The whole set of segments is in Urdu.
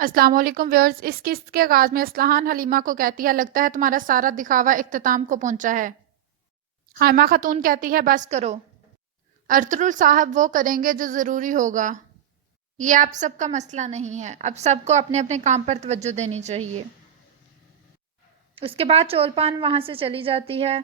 السلام علیکم ویورز، اس قسط کے آغاز میں اسلحان حلیمہ کو کہتی ہے لگتا ہے تمہارا سارا دکھاوا اختتام کو پہنچا ہے۔ حائمہ خاتون کہتی ہے بس کرو، ارطغرل صاحب وہ کریں گے جو ضروری ہوگا، یہ آپ سب کا مسئلہ نہیں ہے، اب سب کو اپنے اپنے کام پر توجہ دینی چاہیے۔ اس کے بعد چولپان وہاں سے چلی جاتی ہے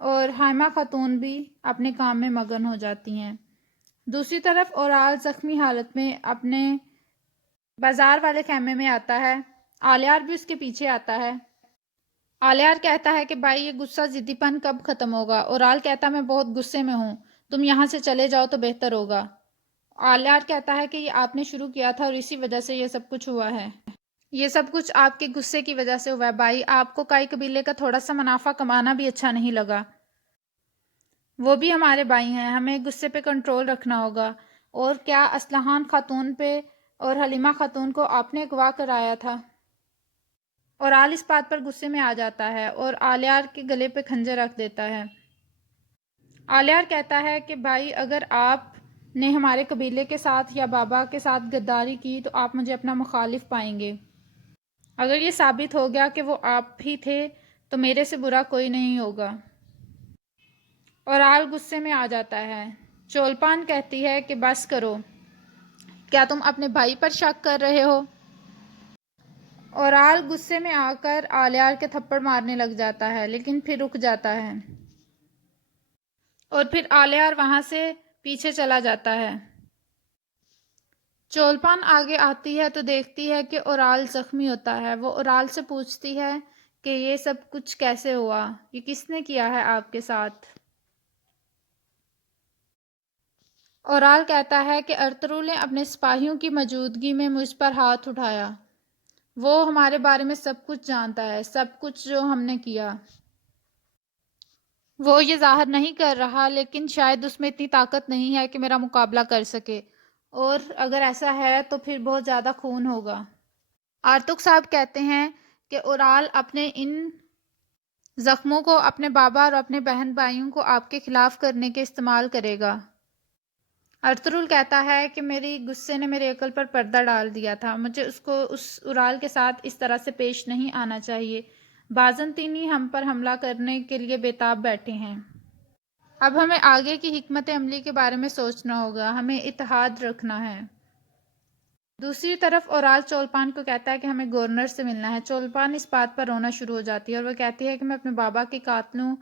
اور حائمہ خاتون بھی اپنے کام میں مگن ہو جاتی ہیں۔ دوسری طرف اورال زخمی حالت میں اپنے بازار والے خیمے میں آتا ہے، آلیار بھی اس کے پیچھے آتا ہے۔ آلیار کہتا ہے کہ بھائی یہ غصہ ضدی پن کب ختم ہوگا؟ اورال کہتا ہے میں بہت غصے میں ہوں، تم یہاں سے چلے جاؤ تو بہتر ہوگا۔ آلیار کہتا ہے کہ یہ آپ نے شروع کیا تھا اور اسی وجہ سے یہ سب کچھ ہوا ہے، یہ سب کچھ آپ کے غصے کی وجہ سے ہوا ہے بھائی، آپ کو کائی قبیلے کا تھوڑا سا منافع کمانا بھی اچھا نہیں لگا، وہ بھی ہمارے بھائی ہیں، ہمیں غصے پہ کنٹرول رکھنا ہوگا۔ اور کیا اسلحان خاتون پہ اور حلیمہ خاتون کو آپ نے اغوا کرایا تھا؟ اورال اس بات پر غصے میں آ جاتا ہے اور آلیار کے گلے پہ خنجر رکھ دیتا ہے۔ آلیار کہتا ہے کہ بھائی اگر آپ نے ہمارے قبیلے کے ساتھ یا بابا کے ساتھ غداری کی تو آپ مجھے اپنا مخالف پائیں گے، اگر یہ ثابت ہو گیا کہ وہ آپ ہی تھے تو میرے سے برا کوئی نہیں ہوگا۔ اورال غصے میں آ جاتا ہے۔ چولپان کہتی ہے کہ بس کرو، کیا تم اپنے بھائی پر شک کر رہے ہو؟ اورال غصے میں آ کر آلیار کے تھپڑ مارنے لگ جاتا ہے لیکن پھر رک جاتا ہے اور پھر آلیار وہاں سے پیچھے چلا جاتا ہے۔ چولپان آگے آتی ہے تو دیکھتی ہے کہ اورال زخمی ہوتا ہے، وہ اورال سے پوچھتی ہے کہ یہ سب کچھ کیسے ہوا، یہ کس نے کیا ہے آپ کے ساتھ؟ اورال کہتا ہے کہ ارطغرل نے اپنے سپاہیوں کی موجودگی میں مجھ پر ہاتھ اٹھایا، وہ ہمارے بارے میں سب کچھ جانتا ہے، سب کچھ جو ہم نے کیا، وہ یہ ظاہر نہیں کر رہا لیکن شاید اس میں اتنی طاقت نہیں ہے کہ میرا مقابلہ کر سکے، اور اگر ایسا ہے تو پھر بہت زیادہ خون ہوگا۔ آرتک صاحب کہتے ہیں کہ اورال اپنے ان زخموں کو اپنے بابا اور اپنے بہن بھائیوں کو آپ کے خلاف کرنے کے استعمال کرے گا۔ ارطغرل کہتا ہے کہ میری غصے نے میری عقل پر پردہ ڈال دیا تھا، مجھے اس اورال کے ساتھ اس طرح سے پیش نہیں آنا چاہیے، بازنطینی ہم پر حملہ کرنے کے لیے بے تاب بیٹھے ہیں، اب ہمیں آگے کی حکمت عملی کے بارے میں سوچنا ہوگا، ہمیں اتحاد رکھنا ہے۔ دوسری طرف اورال چولپان کو کہتا ہے کہ ہمیں گورنر سے ملنا ہے۔ چولپان اس بات پر رونا شروع ہو جاتی ہے اور وہ کہتی ہے کہ میں اپنے بابا کے قاتلوں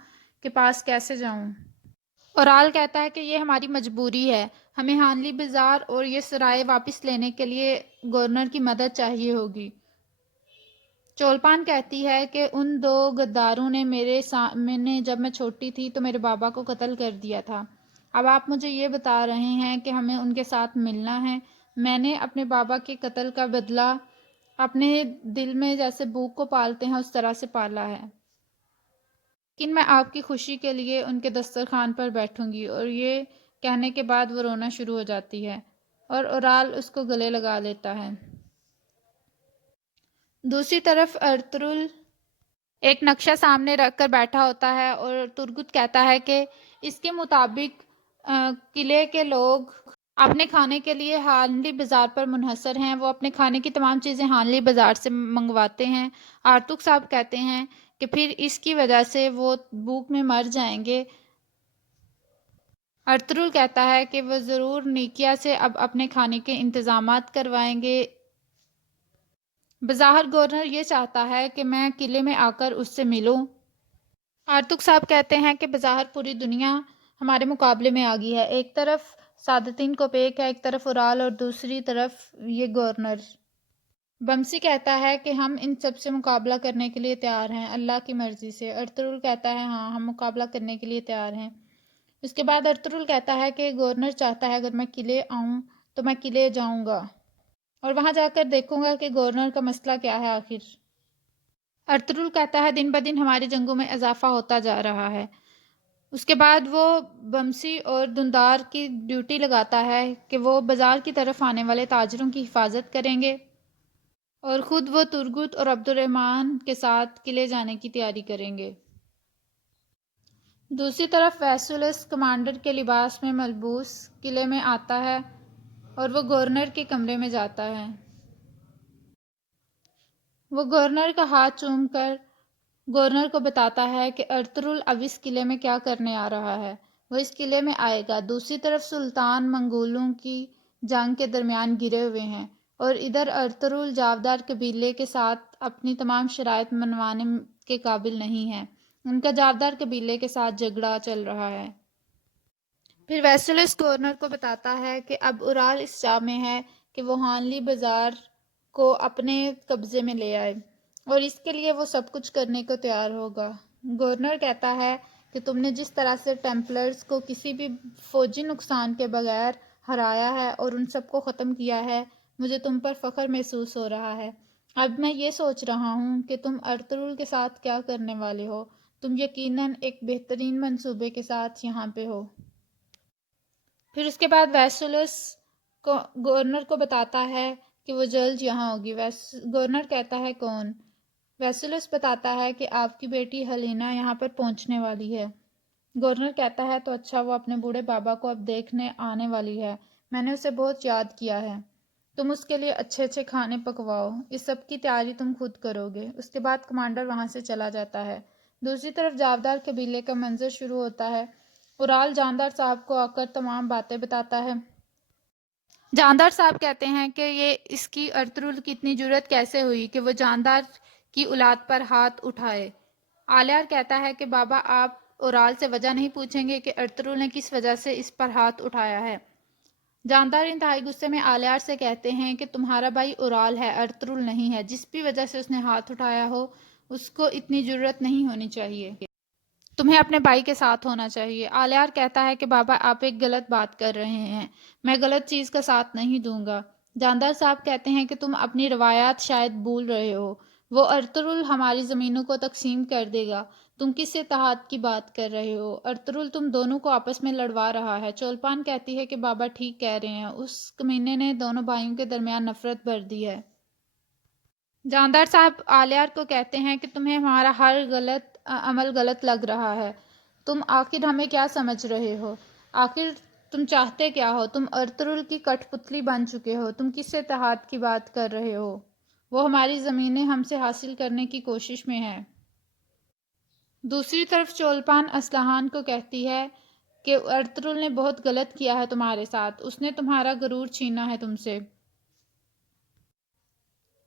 کے پاس کیسے جاؤں؟ اورال کہتا ہے کہ یہ ہماری مجبوری ہے، ہمیں ہانلی بازار اور یہ سرائے واپس لینے کے لیے گورنر کی مدد چاہیے ہوگی۔ چولپان کہتی ہے کہ ان دو غداروں نے میرے سامنے جب میں چھوٹی تھی تو میرے بابا کو قتل کر دیا تھا، اب آپ مجھے یہ بتا رہے ہیں کہ ہمیں ان کے ساتھ ملنا ہے، میں نے اپنے بابا کے قتل کا بدلہ اپنے دل میں جیسے بھوک کو پالتے ہیں اس طرح سے پالا ہے، لیکن میں آپ کی خوشی کے لیے ان کے دسترخوان پر بیٹھوں گی۔ اور یہ کہنے کے بعد وہ رونا شروع ہو جاتی ہے اور اورال اس کو گلے لگا لیتا ہے۔ دوسری طرف ارطغرل ایک نقشہ سامنے رکھ کر بیٹھا ہوتا ہے اور ترگت کہتا ہے کہ اس کے مطابق قلعے کے لوگ اپنے کھانے کے لیے ہانلی بازار پر منحصر ہیں، وہ اپنے کھانے کی تمام چیزیں ہانلی بازار سے منگواتے ہیں۔ آرتک صاحب کہتے ہیں کہ پھر اس کی وجہ سے وہ بھوک میں مر جائیں گے۔ ارطغرل کہتا ہے کہ وہ ضرور نیکیا سے اب اپنے کھانے کے انتظامات کروائیں گے، بظاہر گورنر یہ چاہتا ہے کہ میں قلعے میں آ کر اس سے ملوں۔ آرتک صاحب کہتے ہیں کہ بظاہر پوری دنیا ہمارے مقابلے میں آ گئی ہے، ایک طرف سعادتین کوپیک ہے، ایک طرف اورال اور دوسری طرف یہ گورنر۔ بمسی کہتا ہے کہ ہم ان سب سے مقابلہ کرنے کے لیے تیار ہیں اللہ کی مرضی سے۔ ارطغرل کہتا ہے ہاں ہم مقابلہ کرنے کے لیے تیار ہیں۔ اس کے بعد ارطغرل کہتا ہے کہ گورنر چاہتا ہے اگر میں قلعے آؤں تو میں قلعے جاؤں گا اور وہاں جا کر دیکھوں گا کہ گورنر کا مسئلہ کیا ہے آخر۔ ارطغرل کہتا ہے دن بدن ہماری جنگوں میں اضافہ ہوتا جا رہا ہے۔ اس کے بعد وہ بمسی اور دندار کی ڈیوٹی لگاتا ہے کہ وہ بازار کی طرف آنے والے تاجروں کی حفاظت کریں گے اور خود وہ ترگت اور عبد الرحمن کے ساتھ قلعے جانے کی تیاری کریں گے۔ دوسری طرف ویسولس کمانڈر کے لباس میں ملبوس قلعے میں آتا ہے اور وہ گورنر کے کمرے میں جاتا ہے۔ وہ گورنر کا ہاتھ چوم کر گورنر کو بتاتا ہے کہ ارطغرل اب اس قلعے میں کیا کرنے آ رہا ہے۔ وہ اس قلعے میں آئے گا۔ دوسری طرف سلطان منگولوں کی جنگ کے درمیان گرے ہوئے ہیں، اور ادھر ارطغرل جاودار قبیلے کے ساتھ اپنی تمام شرائط منوانے کے قابل نہیں ہے۔ ان کا جاودار قبیلے کے ساتھ جھگڑا چل رہا ہے۔ پھر ویسلس گورنر کو بتاتا ہے کہ اب اورال اس چاہ میں ہے کہ وہ ہانلی بازار کو اپنے قبضے میں لے آئے، اور اس کے لیے وہ سب کچھ کرنے کو تیار ہوگا۔ گورنر کہتا ہے کہ تم نے جس طرح سے ٹیمپلرز کو کسی بھی فوجی نقصان کے بغیر ہرایا ہے اور ان سب کو ختم کیا ہے، مجھے تم پر فخر محسوس ہو رہا ہے۔ اب میں یہ سوچ رہا ہوں کہ تم ارطغرل کے ساتھ کیا کرنے والے ہو۔ تم یقیناً ایک بہترین منصوبے کے ساتھ یہاں پہ ہو۔ پھر اس کے بعد ویسلس گورنر کو بتاتا ہے کہ وہ جلد یہاں ہوگی۔ گورنر کہتا ہے کون؟ ویسلس بتاتا ہے کہ آپ کی بیٹی ہلینا یہاں پر پہنچنے والی ہے۔ گورنر کہتا ہے تو اچھا، وہ اپنے بوڑھے بابا کو اب دیکھنے آنے والی ہے۔ میں نے اسے بہت یاد کیا ہے۔ تم اس کے لیے اچھے اچھے کھانے پکواؤ۔ اس سب کی تیاری تم خود کرو گے۔ اس کے بعد کمانڈر وہاں سے چلا جاتا ہے۔ دوسری طرف جاودار قبیلے کا منظر شروع ہوتا ہے۔ اورال جاندار صاحب کو آ کر تمام باتیں بتاتا ہے۔ جاندار صاحب کہتے ہیں کہ یہ اس کی ارطغرل کی اتنی جرأت کیسے ہوئی کہ وہ جاندار کی اولاد پر ہاتھ اٹھائے۔ آلیار کہتا ہے کہ بابا آپ اورال سے وجہ نہیں پوچھیں گے کہ ارطغرل نے کس وجہ سے اس پر ہاتھ اٹھایا ہے۔ جاندار انتہائی غصے میں آلیار سے کہتے ہیں کہ تمہارا بھائی اورال ہے، ارطغرل نہیں ہے۔ جس بھی وجہ سے اس نے ہاتھ اٹھایا ہو، اس کو اتنی جرأت نہیں ہونی چاہیے۔ تمہیں اپنے بھائی کے ساتھ ہونا چاہیے۔ آلیار کہتا ہے کہ بابا آپ ایک غلط بات کر رہے ہیں، میں غلط چیز کا ساتھ نہیں دوں گا۔ جاندار صاحب کہتے ہیں کہ تم اپنی روایات شاید بھول رہے ہو۔ وہ ارطغرل ہماری زمینوں کو تقسیم کر دے گا۔ تم کس اتحاد کی بات کر رہے ہو؟ ارطغرل تم دونوں کو آپس میں لڑوا رہا ہے۔ چولپان کہتی ہے کہ بابا ٹھیک کہہ رہے ہیں، اس کمینے نے دونوں بھائیوں کے درمیان نفرت بھر دی ہے۔ جاندار صاحب آلیار کو کہتے ہیں کہ تمہیں ہمارا ہر غلط عمل غلط لگ رہا ہے۔ تم آخر ہمیں کیا سمجھ رہے ہو؟ آخر تم چاہتے کیا ہو؟ تم ارطغرل کی کٹ پتلی بن چکے ہو۔ تم کس اتحاد کی بات کر رہے ہو؟ وہ ہماری زمینیں ہم سے حاصل کرنے کی کوشش میں ہے۔ دوسری طرف چولپان اسلحان کو کہتی ہے کہ ارطغرل نے بہت غلط کیا ہے تمہارے ساتھ، اس نے تمہارا غرور چھینا ہے تم سے۔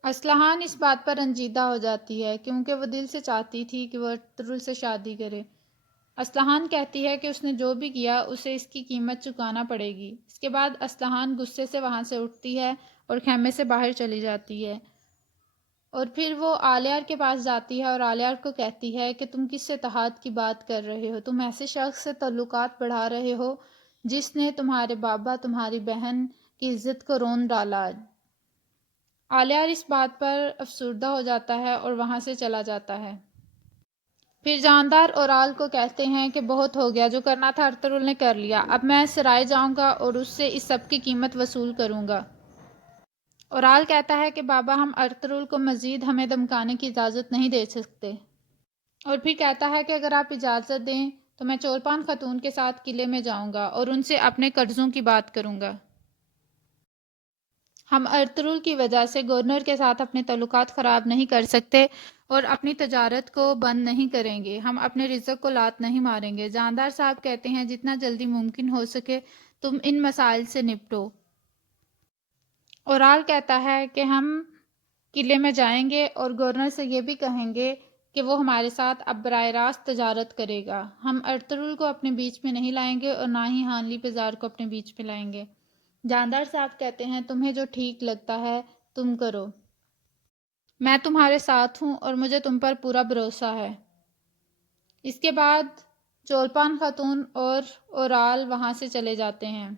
اسلحان اس بات پر رنجیدہ ہو جاتی ہے کیونکہ وہ دل سے چاہتی تھی کہ وہ ارطغرل سے شادی کرے۔ اسلحان کہتی ہے کہ اس نے جو بھی کیا اسے اس کی قیمت چکانا پڑے گی۔ اس کے بعد اسلحان غصے سے وہاں سے اٹھتی ہے اور خیمے سے باہر چلی جاتی ہے، اور پھر وہ آلیار کے پاس جاتی ہے اور آلیار کو کہتی ہے کہ تم کس اتحاد کی بات کر رہے ہو؟ تم ایسے شخص سے تعلقات بڑھا رہے ہو جس نے تمہارے بابا، تمہاری بہن کی عزت کو رون ڈالا۔ آلیار اس بات پر افسردہ ہو جاتا ہے اور وہاں سے چلا جاتا ہے۔ پھر جاندار اورال کو کہتے ہیں کہ بہت ہو گیا، جو کرنا تھا ارطغرل نے کر لیا، اب میں سرائے جاؤں گا اور اس سے اس سب کی قیمت وصول کروں گا۔ اورال کہتا ہے کہ بابا ہم ارطغرل کو مزید ہمیں دھمکانے کی اجازت نہیں دے سکتے، اور پھر کہتا ہے کہ اگر آپ اجازت دیں تو میں چولپان خاتون کے ساتھ قلعے میں جاؤں گا اور ان سے اپنے قرضوں کی بات کروں گا۔ ہم ارطغرل کی وجہ سے گورنر کے ساتھ اپنے تعلقات خراب نہیں کر سکتے اور اپنی تجارت کو بند نہیں کریں گے۔ ہم اپنے رزق کو لات نہیں ماریں گے۔ جاندار صاحب کہتے ہیں جتنا جلدی ممکن ہو سکے تم ان مسائل سے نپٹو۔ اورال کہتا ہے کہ ہم قلعے میں جائیں گے اور گورنر سے یہ بھی کہیں گے کہ وہ ہمارے ساتھ اب براہ راست تجارت کرے گا۔ ہم ارطغرل کو اپنے بیچ میں نہیں لائیں گے اور نہ ہی ہانلی بازار کو اپنے بیچ میں لائیں گے۔ جاندار صاحب کہتے ہیں تمہیں جو ٹھیک لگتا ہے تم کرو، میں تمہارے ساتھ ہوں اور مجھے تم پر پورا بھروسہ ہے۔ اس کے بعد چولپان خاتون اور اورال وہاں سے چلے جاتے ہیں۔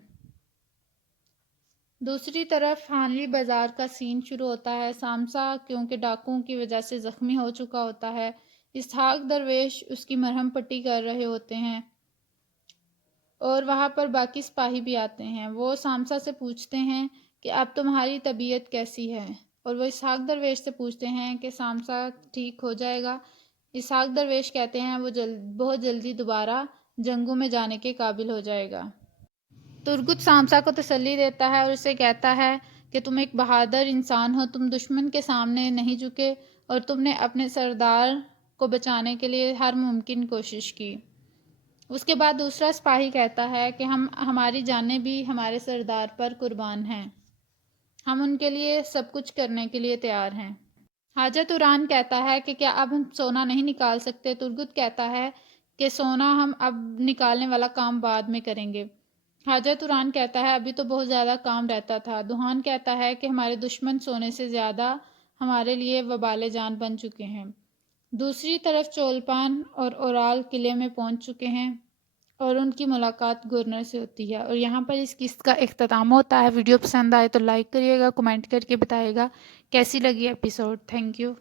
دوسری طرف ہانلی بازار کا سین شروع ہوتا ہے۔ سامسا کیونکہ ڈاکوؤں کی وجہ سے زخمی ہو چکا ہوتا ہے، اسحاق درویش اس کی مرہم پٹی کر رہے ہوتے ہیں، اور وہاں پر باقی سپاہی بھی آتے ہیں۔ وہ سامسا سے پوچھتے ہیں کہ اب تمہاری طبیعت کیسی ہے، اور وہ اسحاق درویش سے پوچھتے ہیں کہ سامسا ٹھیک ہو جائے گا۔ اسحاق درویش کہتے ہیں وہ بہت جلدی دوبارہ جنگوں میں جانے کے قابل ہو جائے گا۔ ترگت سامسا کو تسلی دیتا ہے اور اسے کہتا ہے کہ تم ایک بہادر انسان ہو، تم دشمن کے سامنے نہیں جھکے اور تم نے اپنے سردار کو بچانے کے لیے ہر ممکن کوشش کی۔ اس کے بعد دوسرا سپاہی کہتا ہے کہ ہماری جانیں بھی ہمارے سردار پر قربان ہیں، ہم ان کے لیے سب کچھ کرنے کے لیے تیار ہیں۔ خواجہ توران کہتا ہے کہ کیا اب ہم سونا نہیں نکال سکتے؟ ترگت کہتا ہے کہ سونا ہم اب نکالنے والا کام بعد میں کریں گے۔ خواجہ توران کہتا ہے ابھی تو بہت زیادہ کام رہتا تھا۔ دوہان کہتا ہے کہ ہمارے دشمن سونے سے زیادہ ہمارے لیے وبال جان بن چکے ہیں۔ دوسری طرف چولپان اور اورال قلعے میں پہنچ چکے ہیں اور ان کی ملاقات گورنر سے ہوتی ہے، اور یہاں پر اس قسط کا اختتام ہوتا ہے۔ ویڈیو پسند آئے تو لائک کریے گا، کمنٹ کر کے بتائے گا کیسی لگی ایپیسوڈ۔ Thank you.